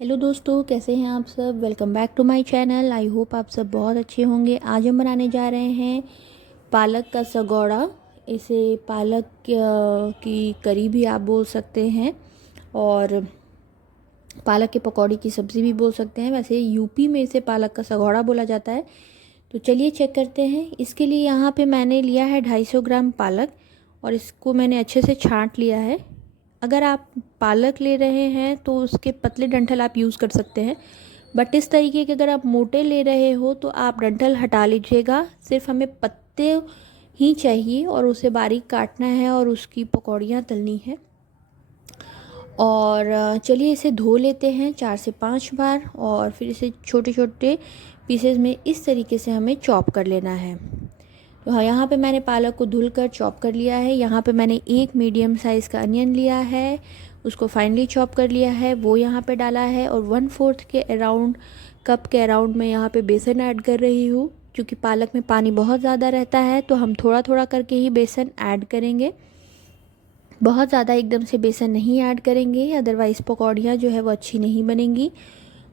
Hello दोस्तों, कैसे हैं आप सब। Welcome back to my channel. I hope आप सब बहुत अच्छे होंगे। आज हम बनाने जा रहे हैं पालक का सगोड़ा। इसे पालक की करी भी आप बोल सकते हैं और पालक के पकौड़ी की सब्ज़ी भी बोल सकते हैं। वैसे यूपी में इसे पालक का सगोड़ा बोला जाता है। तो चलिए चेक करते हैं। इसके लिए यहाँ पे मैंने लिया है 250 ग्राम पालक और इसको मैंने अच्छे से छांट लिया है। अगर आप पालक ले रहे हैं तो उसके पतले डंठल आप यूज़ कर सकते हैं, बट इस तरीके के अगर आप मोटे ले रहे हो तो आप डंठल हटा लीजिएगा। सिर्फ हमें पत्ते ही चाहिए और उसे बारीक काटना है और उसकी पकौड़ियाँ तलनी है। और चलिए इसे धो लेते हैं 4 से 5 बार और फिर इसे छोटे छोटे पीसेस में इस तरीके से हमें चॉप कर लेना है। तो हाँ, यहाँ पे मैंने पालक को धुलकर चॉप कर लिया है। यहाँ पे मैंने एक मीडियम साइज़ का अनियन लिया है, उसको फाइनली चॉप कर लिया है, वो यहाँ पे डाला है। और 1/4 के अराउंड कप के अराउंड मैं यहाँ पे बेसन ऐड कर रही हूँ। क्योंकि पालक में पानी बहुत ज़्यादा रहता है तो हम थोड़ा थोड़ा करके ही बेसन ऐड करेंगे, बहुत ज़्यादा एकदम से बेसन नहीं ऐड करेंगे, अदरवाइज़ पकौड़ियाँ जो है वो अच्छी नहीं बनेंगी।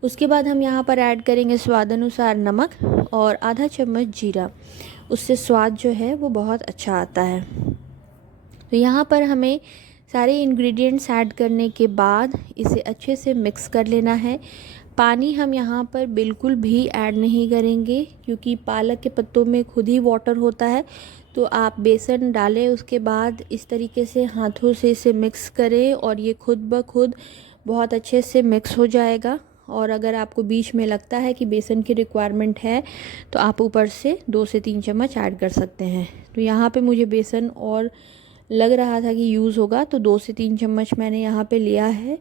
उसके बाद हम यहाँ पर ऐड करेंगे स्वाद अनुसार नमक और आधा चम्मच जीरा। उससे स्वाद जो है वो बहुत अच्छा आता है। तो यहाँ पर हमें सारे इंग्रेडिएंट्स ऐड करने के बाद इसे अच्छे से मिक्स कर लेना है। पानी हम यहाँ पर बिल्कुल भी ऐड नहीं करेंगे क्योंकि पालक के पत्तों में खुद ही वाटर होता है। तो आप बेसन डालें, उसके बाद इस तरीके से हाथों से इसे मिक्स करें और ये खुद ब खुद बहुत अच्छे से मिक्स हो जाएगा। और अगर आपको बीच में लगता है कि बेसन की रिक्वायरमेंट है तो आप ऊपर से 2 से 3 चम्मच ऐड कर सकते हैं। तो यहाँ पे मुझे बेसन और लग रहा था कि यूज़ होगा तो 2 से 3 चम्मच मैंने यहाँ पे लिया है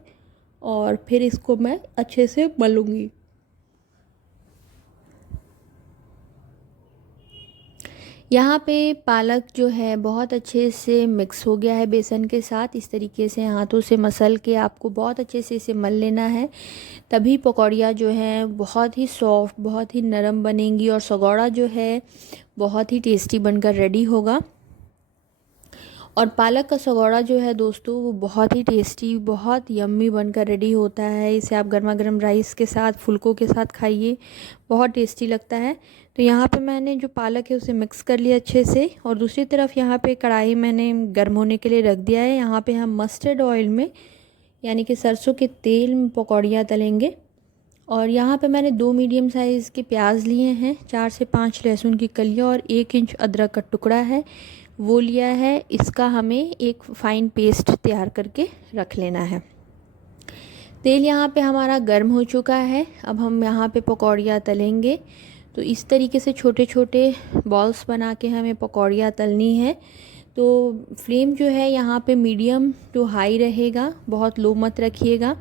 और फिर इसको मैं अच्छे से मलूँगी। यहाँ पे पालक जो है बहुत अच्छे से मिक्स हो गया है बेसन के साथ। इस तरीके से हाथों से मसल के आपको बहुत अच्छे से इसे मल लेना है, तभी पकौड़ियाँ जो हैं बहुत ही सॉफ्ट, बहुत ही नरम बनेंगी और सगोड़ा जो है बहुत ही टेस्टी बनकर रेडी होगा। और पालक का सगोड़ा जो है दोस्तों वो बहुत ही टेस्टी, बहुत यम्मी बनकर रेडी होता है। इसे आप गर्मा गर्म राइस के साथ, फुल्कों के साथ खाइए, बहुत टेस्टी लगता है। तो यहाँ पे मैंने जो पालक है उसे मिक्स कर लिया अच्छे से और दूसरी तरफ यहाँ पे कढ़ाई मैंने गर्म होने के लिए रख दिया है। यहाँ पे हम मस्टर्ड ऑयल में यानी कि सरसों के तेल में पकौड़ियाँ तलेंगे। और यहाँ पे मैंने 2 मीडियम साइज़ के प्याज लिए हैं, 4 से 5 लहसुन की कलियाँ और 1 इंच अदरक का टुकड़ा है वो लिया है। इसका हमें एक फ़ाइन पेस्ट तैयार करके रख लेना है। तेल यहाँ पे हमारा गर्म हो चुका है। अब हम यहाँ पे पकौड़ियाँ तलेंगे। तो इस तरीके से छोटे छोटे बॉल्स बना के हमें पकौड़ियाँ तलनी है। तो फ्लेम जो है यहाँ पे मीडियम टू हाई रहेगा, बहुत लो मत रखिएगा।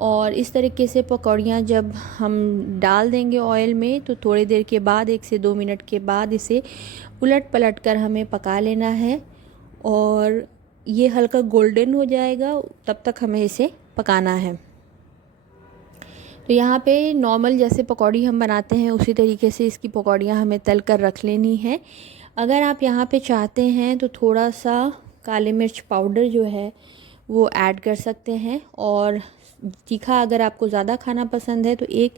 और इस तरीके से पकौड़ियाँ जब हम डाल देंगे ऑयल में तो थोड़ी देर के बाद 1 से 2 मिनट के बाद इसे उलट पलट कर हमें पका लेना है और ये हल्का गोल्डन हो जाएगा, तब तक हमें इसे पकाना है। तो यहाँ पे नॉर्मल जैसे पकौड़ी हम बनाते हैं उसी तरीके से इसकी पकौड़ियाँ हमें तल कर रख लेनी है। अगर आप यहाँ पे चाहते हैं तो थोड़ा सा काले मिर्च पाउडर जो है वो ऐड कर सकते हैं और तीखा अगर आपको ज़्यादा खाना पसंद है तो एक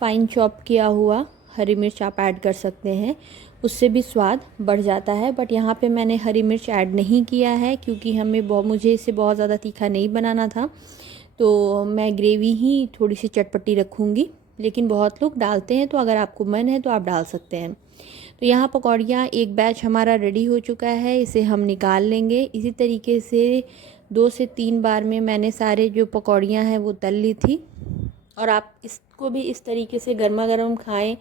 फ़ाइन चॉप किया हुआ हरी मिर्च आप ऐड कर सकते हैं, उससे भी स्वाद बढ़ जाता है। बट यहाँ पे मैंने हरी मिर्च ऐड नहीं किया है क्योंकि मुझे इसे बहुत ज़्यादा तीखा नहीं बनाना था, तो मैं ग्रेवी ही थोड़ी सी चटपटी रखूँगी। लेकिन बहुत लोग डालते हैं तो अगर आपको मन है तो आप डाल सकते हैं। तो यहाँ पकौड़ियाँ एक बैच हमारा रेडी हो चुका है, इसे हम निकाल लेंगे। इसी तरीके से 2 से 3 बार में मैंने सारे जो पकौड़ियाँ हैं वो तल ली थी। और आप इसको भी इस तरीके से गर्मा गर्म खाएं,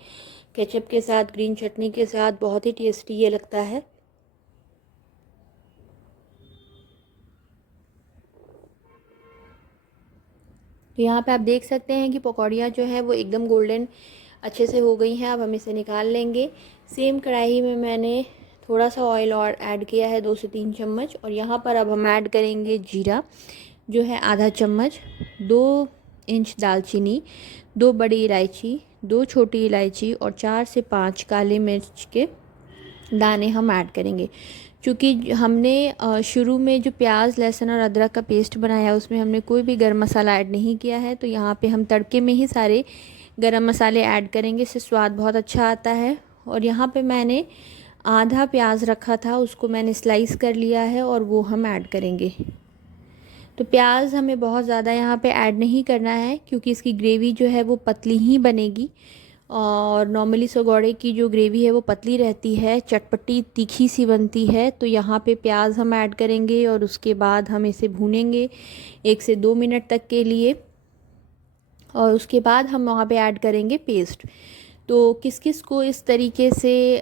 केचप के साथ, ग्रीन चटनी के साथ, बहुत ही टेस्टी ये लगता है। तो यहाँ पे आप देख सकते हैं कि पकौड़ियाँ जो है वो एकदम गोल्डन अच्छे से हो गई हैं। अब हम इसे निकाल लेंगे। सेम कढ़ाई में मैंने थोड़ा सा ऑयल और ऐड किया है, 2 से 3 चम्मच। और यहाँ पर अब हम ऐड करेंगे जीरा जो है आधा चम्मच, 2 इंच दालचीनी, 2 बड़ी इलायची, 2 छोटी इलायची और 4 से 5 काले मिर्च के दाने हम ऐड करेंगे। क्योंकि हमने शुरू में जो प्याज लहसुन और अदरक का पेस्ट बनाया उसमें हमने कोई भी गरम मसाला ऐड नहीं किया है, तो यहाँ पे हम तड़के में ही सारे गरम मसाले ऐड करेंगे, इससे स्वाद बहुत अच्छा आता है। और यहाँ पे मैंने आधा प्याज रखा था, उसको मैंने स्लाइस कर लिया है और वो हम ऐड करेंगे। तो प्याज हमें बहुत ज़्यादा यहाँ पे ऐड नहीं करना है, क्योंकि इसकी ग्रेवी जो है वो पतली ही बनेगी। और नॉर्मली सगोड़े की जो ग्रेवी है वो पतली रहती है, चटपटी तीखी सी बनती है। तो यहाँ पे प्याज हम ऐड करेंगे और उसके बाद हम इसे भूनेंगे 1 से 2 मिनट तक के लिए। और उसके बाद हम वहाँ पे ऐड करेंगे पेस्ट। तो किस किस को इस तरीके से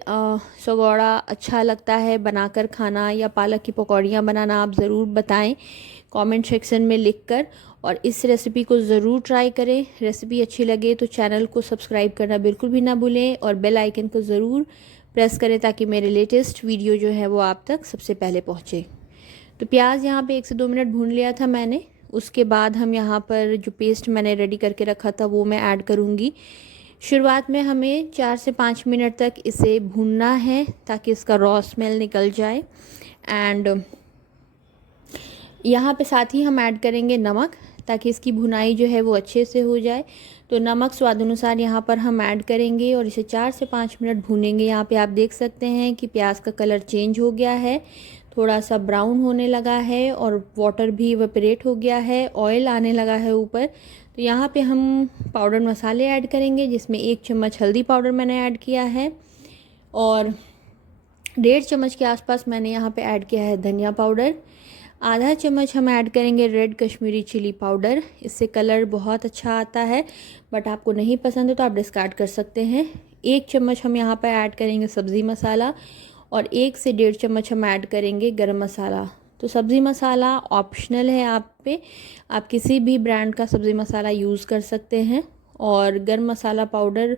सगोड़ा अच्छा लगता है बनाकर खाना, या पालक की पकौड़ियाँ बनाना, आप ज़रूर बताएं कमेंट सेक्शन में लिखकर। और इस रेसिपी को ज़रूर ट्राई करें। रेसिपी अच्छी लगे तो चैनल को सब्सक्राइब करना बिल्कुल भी ना भूलें और बेल आइकन को ज़रूर प्रेस करें, ताकि मेरे लेटेस्ट वीडियो जो है वो आप तक सबसे पहले पहुँचे। तो प्याज यहाँ पे 1 से 2 मिनट भून लिया था मैंने। उसके बाद हम यहाँ पर जो पेस्ट मैंने रेडी करके रखा था वो मैं ऐड करूँगी। शुरुआत में हमें 4 से 5 मिनट तक इसे भूनना है, ताकि इसका रॉ स्मेल निकल जाए। एंड यहाँ पे साथ ही हम ऐड करेंगे नमक, ताकि इसकी भुनाई जो है वो अच्छे से हो जाए। तो नमक स्वाद अनुसार यहाँ पर हम ऐड करेंगे और इसे 4 से 5 मिनट भूनेंगे। यहाँ पे आप देख सकते हैं कि प्याज का कलर चेंज हो गया है, थोड़ा सा ब्राउन होने लगा है और वाटर भी इवेपोरेट हो गया है, ऑयल आने लगा है ऊपर। तो यहाँ पे हम पाउडर मसाले ऐड करेंगे, जिसमें 1 चम्मच हल्दी पाउडर मैंने ऐड किया है और 1.5 चम्मच के आसपास मैंने यहाँ पे ऐड किया है धनिया पाउडर। आधा चम्मच हम ऐड करेंगे रेड कश्मीरी चिली पाउडर, इससे कलर बहुत अच्छा आता है, बट आपको नहीं पसंद है तो आप डिस्कार्ड कर सकते हैं। 1 चम्मच हम यहाँ पर ऐड करेंगे सब्ज़ी मसाला और 1 से 1.5 चम्मच हम ऐड करेंगे गरम मसाला। तो सब्ज़ी मसाला ऑप्शनल है आप पे, आप किसी भी ब्रांड का सब्ज़ी मसाला यूज़ कर सकते हैं। और गरम मसाला पाउडर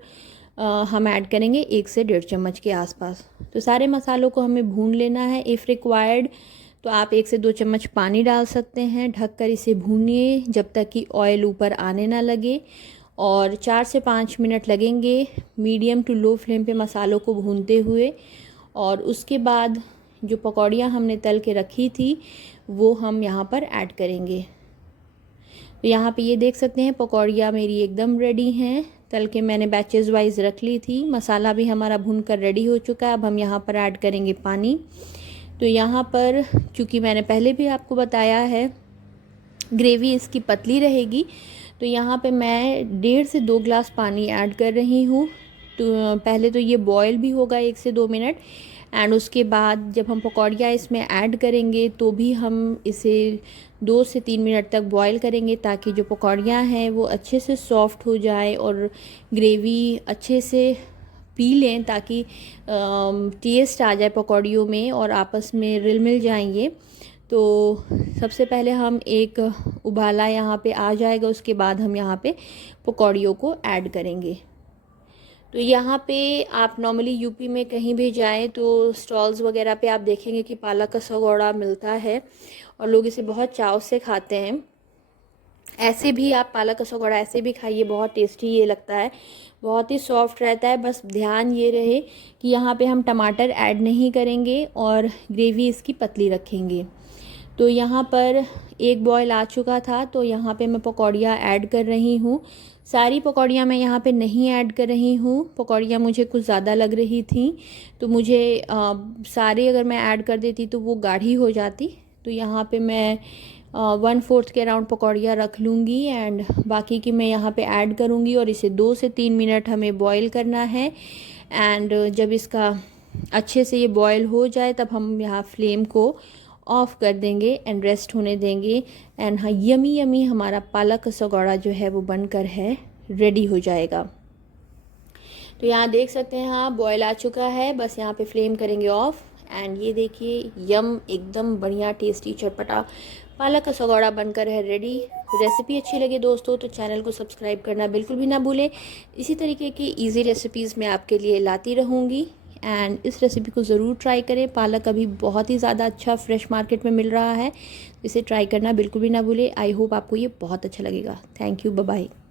हम ऐड करेंगे 1 से 1.5 चम्मच के आसपास। तो सारे मसालों को हमें भून लेना है। इफ़ रिक्वायर्ड तो आप 1 से 2 चम्मच पानी डाल सकते हैं। ढककर इसे भूनिए जब तक कि ऑयल ऊपर आने ना लगे, और 4 से 5 मिनट लगेंगे मीडियम टू लो फ्लेम पे मसालों को भूनते हुए। और उसके बाद जो पकौड़ियाँ हमने तल के रखी थी वो हम यहाँ पर ऐड करेंगे। तो यहाँ पे ये देख सकते हैं पकौड़ियाँ मेरी एकदम रेडी हैं। तल के मैंने बैचेस वाइज रख ली थी। मसाला भी हमारा भून कर रेडी हो चुका है। अब हम यहाँ पर ऐड करेंगे पानी। तो यहाँ पर चूँकि मैंने पहले भी आपको बताया है ग्रेवी इसकी पतली रहेगी, तो यहाँ पे मैं 1.5 से 2 ग्लास पानी ऐड कर रही हूँ। तो पहले तो ये बॉयल भी होगा 1 से 2 मिनट, एंड उसके बाद जब हम पकौड़ियाँ इसमें ऐड करेंगे तो भी हम इसे 2 से 3 मिनट तक बॉयल करेंगे, ताकि जो पकौड़ियाँ हैं वो अच्छे से सॉफ्ट हो जाए और ग्रेवी अच्छे से पी लें, ताकि टेस्ट आ जाए पकौड़ियों में और आपस में रिल मिल जाएंगे। तो सबसे पहले हम एक उबाला यहाँ पे आ जाएगा, उसके बाद हम यहाँ पे पकौड़ियों को ऐड करेंगे। तो यहाँ पे आप नॉर्मली यूपी में कहीं भी जाएं तो स्टॉल्स वगैरह पे आप देखेंगे कि पालक का सगोड़ा मिलता है और लोग इसे बहुत चाव से खाते हैं। ऐसे भी आप पालक का सगोड़ा ऐसे भी खाइए, बहुत टेस्टी ये लगता है, बहुत ही सॉफ्ट रहता है। बस ध्यान ये रहे कि यहाँ पे हम टमाटर ऐड नहीं करेंगे और ग्रेवी इसकी पतली रखेंगे। तो यहाँ पर एक बॉयल आ चुका था, तो यहाँ पे मैं पकौड़ियाँ ऐड कर रही हूँ। सारी पकौड़ियाँ मैं यहाँ पे नहीं ऐड कर रही हूँ, पकौड़ियाँ मुझे कुछ ज़्यादा लग रही थी, तो मुझे सारे अगर मैं ऐड कर देती तो वो गाढ़ी हो जाती। तो यहाँ पे मैं 1/4 के अराउंड पकौड़ियाँ रख लूँगी एंड बाकी की मैं यहाँ पे ऐड करूँगी और इसे 2 से 3 मिनट हमें बॉईल करना है। एंड जब इसका अच्छे से ये बॉईल हो जाए तब हम यहाँ फ्लेम को ऑफ़ कर देंगे एंड रेस्ट होने देंगे। एंड हाँ, यमी यमी हमारा पालक का सगोड़ा जो है वो बनकर है रेडी हो जाएगा। तो यहाँ देख सकते हैं हाँ बॉयल आ चुका है, बस यहाँ पे फ्लेम करेंगे ऑफ़। एंड ये देखिए यम एकदम बढ़िया टेस्टी चटपटा पालक का सगोड़ा बनकर है रेडी। रेसिपी अच्छी लगी दोस्तों तो चैनल को सब्सक्राइब करना बिल्कुल भी ना भूलें। इसी तरीके की इजी रेसिपीज़ मैं आपके लिए लाती रहूँगी एंड इस रेसिपी को ज़रूर ट्राई करें। पालक अभी बहुत ही ज़्यादा अच्छा फ्रेश मार्केट में मिल रहा है, इसे ट्राई करना बिल्कुल भी ना भूलें। आई होप आपको ये बहुत अच्छा लगेगा। Thank you, bye bye.